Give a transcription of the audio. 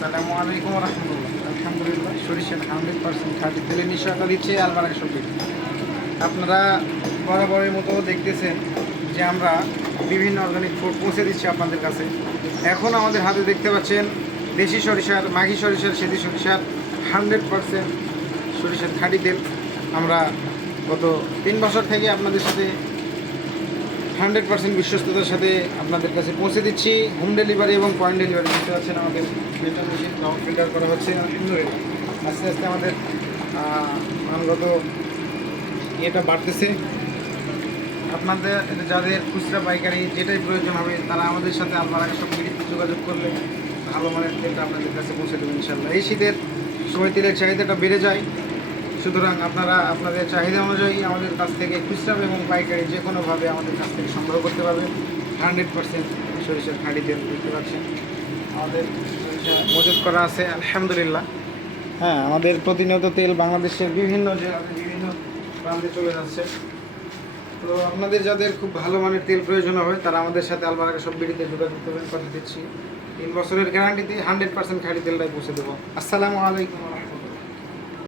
আসসালামু আলাইকুম রহমতুল্লাহ। আলহামদুলিল্লাহ, সরিষার 100% খাঁটি তেলের নিশ্চয়তা দিচ্ছে আলবারাক সবজি। আপনারা বরাবরের মতো দেখতেছেন যে আমরা বিভিন্ন অর্গানিক ফুড পৌঁছে দিচ্ছি আপনাদের কাছে। এখন আমাদের হাতে দেখতে পাচ্ছেন দেশি সরিষার, মাঘি সরিষার, সেদি সরিষার 100% সরিষার খাঁটি তেল। আমরা গত 3 বছর থেকে আপনাদের সাথে 100% বিশ্বস্ততার সাথে আপনাদের কাছে পৌঁছে দিচ্ছি। হোম ডেলিভারি এবং পয়েন্ট ডেলিভারি দিতে পারছেন। আমাদের ফিল্টার মেশিন ফিল্টার করা হচ্ছে আলহামদুলিল্লাহ। আস্তে আস্তে আমাদের মানগত ইয়েটা বাড়তেছে। আপনাদের যাদের খুচরা পাইকারি যেটাই প্রয়োজন হবে তারা আমাদের সাথে আলবারাক সব মিলিয়ে যোগাযোগ করলে ভালো মানের তেলটা আপনাদের কাছে পৌঁছে দেবেন ইনশাল্লাহ। এই শীতের সময় তেলের চাহিদাটা বেড়ে যায়, সুতরাং আপনারা আপনাদের চাহিদা অনুযায়ী আমাদের কাছ থেকে খুচরা এবং পাইকারি যে কোনোভাবে আমাদের কাছ থেকে সংগ্রহ করতে পারবেন। 100% সরিষার খাঁটি তেল দেখতে পাচ্ছেন আমাদের সরিষা মজুত করা আছে আলহামদুলিল্লাহ। হ্যাঁ, আমাদের প্রতিনিয়ত তেল বাংলাদেশের বিভিন্ন জেলাতে বিভিন্ন প্রান্তে চলে যাচ্ছে। তো আপনাদের যাদের খুব ভালো মানের তেল প্রয়োজন হবে তারা আমাদের সাথে আলবারাক সব বিড়িতে যোগাযোগ করবেন, কথা দিচ্ছি 3 বছরের গ্যারান্টিতে 100% খাঁটি তেলটাই পৌঁছে দেবো। আসসালামু আলাইকুম।